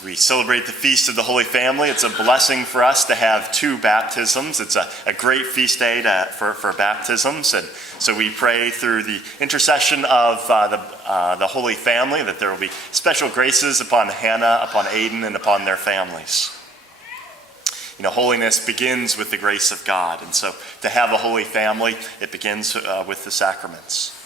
As we celebrate the Feast of the Holy Family, it's a blessing for us to have 2 baptisms. It's a great feast day for baptisms. And so we pray through the intercession of the Holy Family that there will be special graces upon Hannah, upon Aiden, and upon their families. You know, holiness begins with the grace of God. And so to have a holy family, it begins with the sacraments.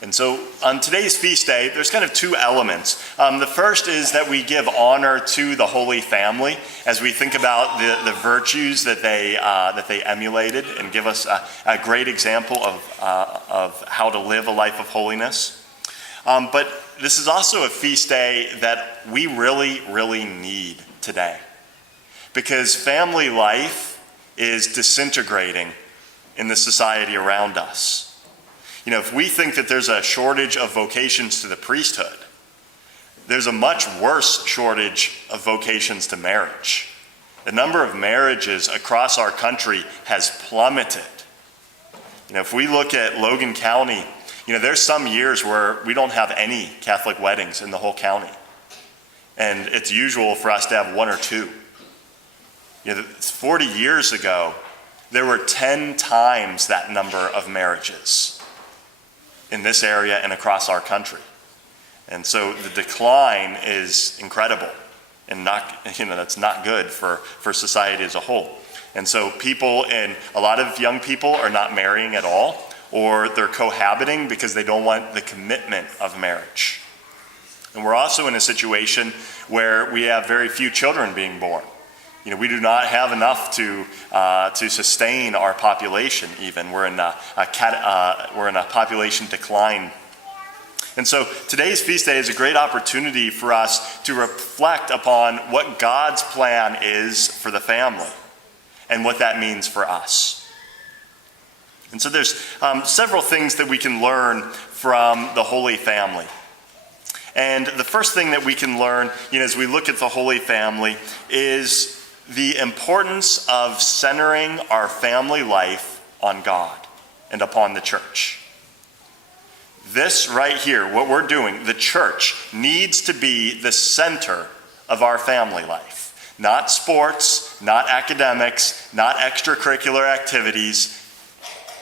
And so on today's feast day, there's kind of 2 elements. The first is that we give honor to the Holy Family as we think about the virtues that they emulated and give us a great example of how to live a life of holiness. But this is also a feast day that we really, really need today, because family life is disintegrating in the society around us. You know, if we think that there's a shortage of vocations to the priesthood, there's a much worse shortage of vocations to marriage. The number of marriages across our country has plummeted. You know, if we look at Logan County, you know, there's some years where we don't have any Catholic weddings in the whole county. And it's usual for us to have 1 or 2. You know, 40 years ago, there were 10 times that number of marriages in this area and across our country. And so the decline is incredible and that's not good for society as a whole. And so a lot of young people are not marrying at all, or they're cohabiting because they don't want the commitment of marriage. And we're also in a situation where we have very few children being born. You know, we do not have enough to sustain our population. Even we're in a population decline, and so today's feast day is a great opportunity for us to reflect upon what God's plan is for the family and what that means for us. And so there's several things that we can learn from the Holy Family. And the first thing that we can learn, you know, as we look at the Holy Family is the importance of centering our family life on God and upon the church. This right here, what we're doing, the church needs to be the center of our family life. Not sports, not academics, not extracurricular activities.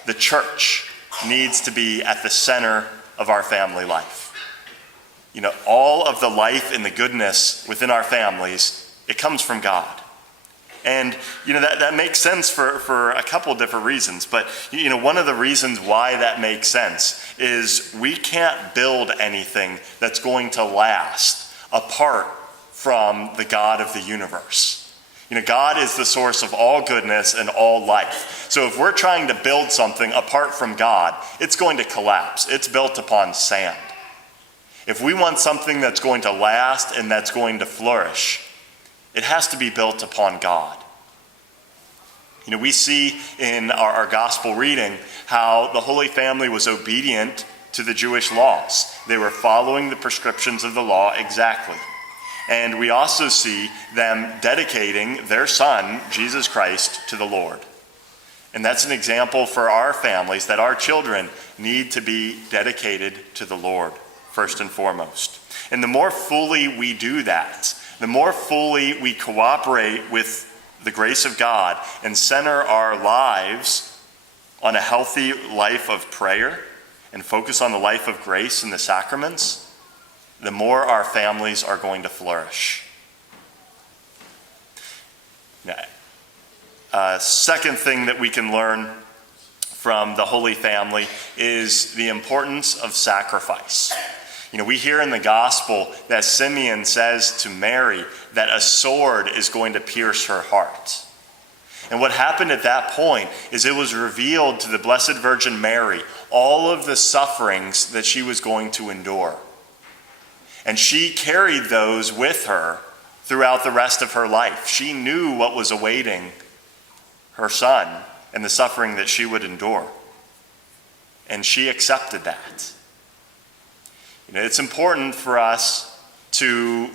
The church needs to be at the center of our family life. You know, all of the life and the goodness within our families, it comes from God. And, you know, that makes sense for a couple of different reasons. But, you know, one of the reasons why that makes sense is we can't build anything that's going to last apart from the God of the universe. You know, God is the source of all goodness and all life. So if we're trying to build something apart from God, it's going to collapse. It's built upon sand. If we want something that's going to last and that's going to flourish, it has to be built upon God. You know, we see in our gospel reading how the Holy Family was obedient to the Jewish laws. They were following the prescriptions of the law exactly. And we also see them dedicating their son, Jesus Christ, to the Lord. And that's an example for our families, that our children need to be dedicated to the Lord, first and foremost. And the more fully we do that, the more fully we cooperate with the grace of God and center our lives on a healthy life of prayer and focus on the life of grace and the sacraments, the more our families are going to flourish. Second thing that we can learn from the Holy Family is the importance of sacrifice. You know, we hear in the gospel that Simeon says to Mary that a sword is going to pierce her heart. And what happened at that point is it was revealed to the Blessed Virgin Mary all of the sufferings that she was going to endure. And she carried those with her throughout the rest of her life. She knew what was awaiting her son and the suffering that she would endure. And she accepted that. You know, it's important for us to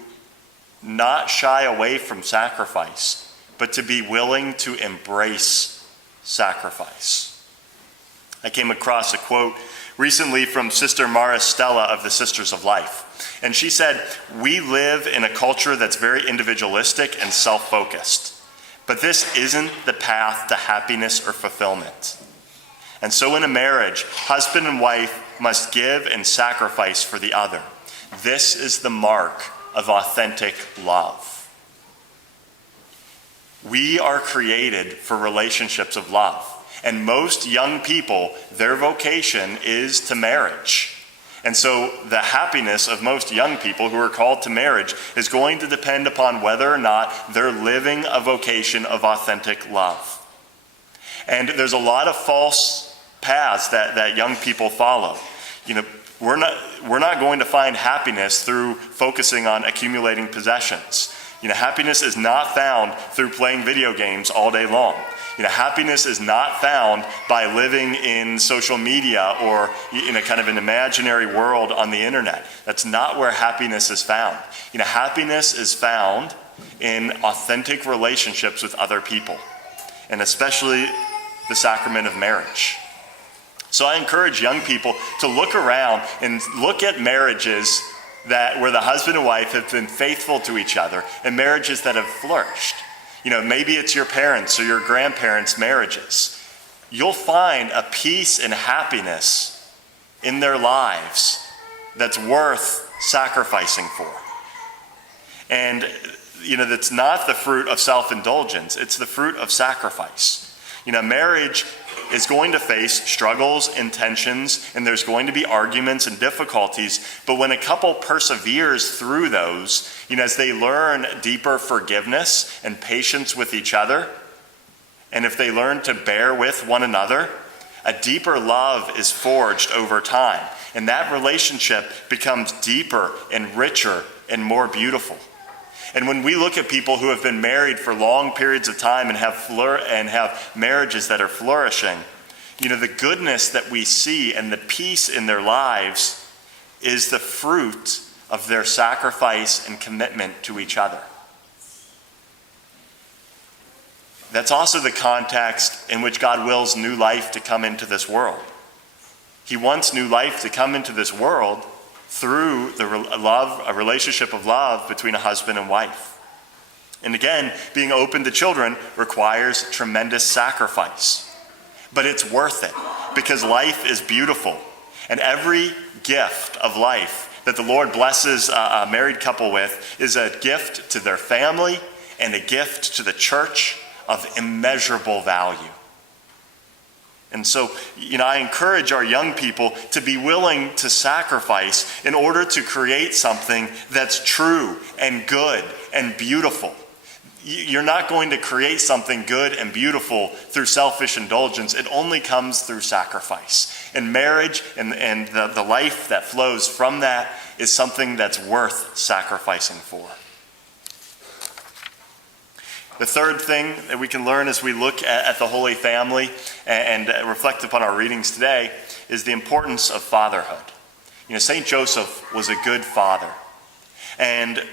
not shy away from sacrifice, but to be willing to embrace sacrifice. I came across a quote recently from Sister Mara Stella of the Sisters of Life. And she said, "We live in a culture that's very individualistic and self-focused. But this isn't the path to happiness or fulfillment. And so in a marriage, husband and wife must give and sacrifice for the other. This is the mark of authentic love." We are created for relationships of love. And most young people, their vocation is to marriage. And so the happiness of most young people who are called to marriage is going to depend upon whether or not they're living a vocation of authentic love. And there's a lot of false paths that young people follow. We're not going to find happiness through focusing on accumulating possessions. Happiness is not found through playing video games all day long. Happiness is not found by living in social media or in a kind of an imaginary world on the internet. That's not where happiness is found. Happiness is found in authentic relationships with other people, and especially the sacrament of marriage. So I encourage young people to look around and look at marriages where the husband and wife have been faithful to each other, and marriages that have flourished. Maybe it's your parents or your grandparents' marriages. You'll find a peace and happiness in their lives that's worth sacrificing for. And, that's not the fruit of self-indulgence. It's the fruit of sacrifice. Marriage is going to face struggles and tensions, and there's going to be arguments and difficulties. But when a couple perseveres through those, as they learn deeper forgiveness and patience with each other, and if they learn to bear with one another, a deeper love is forged over time. And that relationship becomes deeper and richer and more beautiful. And when we look at people who have been married for long periods of time and have marriages that are flourishing, the goodness that we see and the peace in their lives is the fruit of their sacrifice and commitment to each other. That's also the context in which God wills new life to come into this world. He wants new life to come into this world through a relationship of love between a husband and wife. And again, being open to children requires tremendous sacrifice. But it's worth it, because life is beautiful. And every gift of life that the Lord blesses a married couple with is a gift to their family and a gift to the church of immeasurable value. And so, I encourage our young people to be willing to sacrifice in order to create something that's true and good and beautiful. You're not going to create something good and beautiful through selfish indulgence. It only comes through sacrifice. And marriage and the life that flows from that is something that's worth sacrificing for. The third thing that we can learn as we look at the Holy Family and reflect upon our readings today is the importance of fatherhood. St. Joseph was a good father. And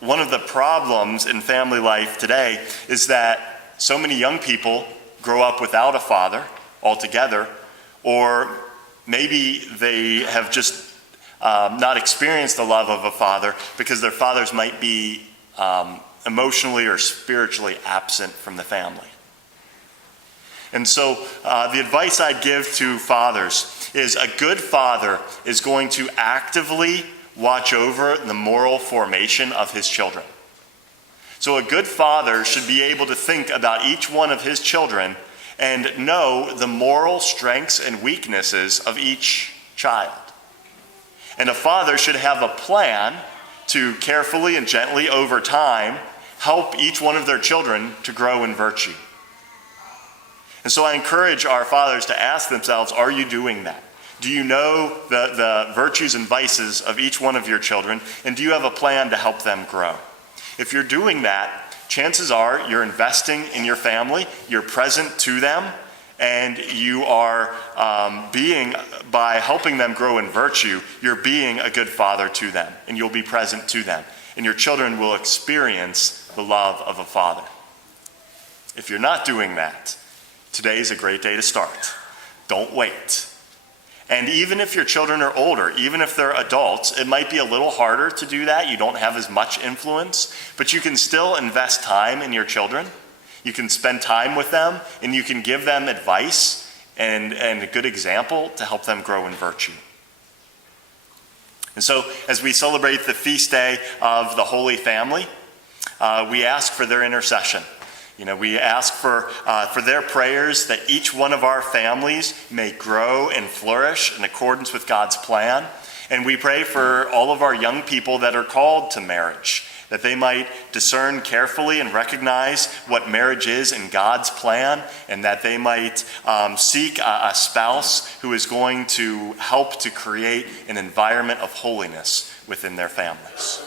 one of the problems in family life today is that so many young people grow up without a father altogether, or maybe they have just not experienced the love of a father because their fathers might be emotionally or spiritually absent from the family. And so the advice I'd give to fathers is a good father is going to actively watch over the moral formation of his children. So a good father should be able to think about each one of his children and know the moral strengths and weaknesses of each child. And a father should have a plan to carefully and gently over time help each one of their children to grow in virtue. And so I encourage our fathers to ask themselves, are you doing that? Do you know the virtues and vices of each one of your children? And do you have a plan to help them grow? If you're doing that, chances are you're investing in your family, you're present to them, and you are by helping them grow in virtue, you're being a good father to them, and you'll be present to them. And your children will experience the love of a father. If you're not doing that, today's a great day to start. Don't wait. And even if your children are older, even if they're adults, it might be a little harder to do that. You don't have as much influence, but you can still invest time in your children. You can spend time with them, and you can give them advice and a good example to help them grow in virtue. And so as we celebrate the feast day of the Holy Family, we ask for their intercession. We ask for their prayers that each one of our families may grow and flourish in accordance with God's plan. And we pray for all of our young people that are called to marriage, that they might discern carefully and recognize what marriage is in God's plan, and that they might seek a spouse who is going to help to create an environment of holiness within their families.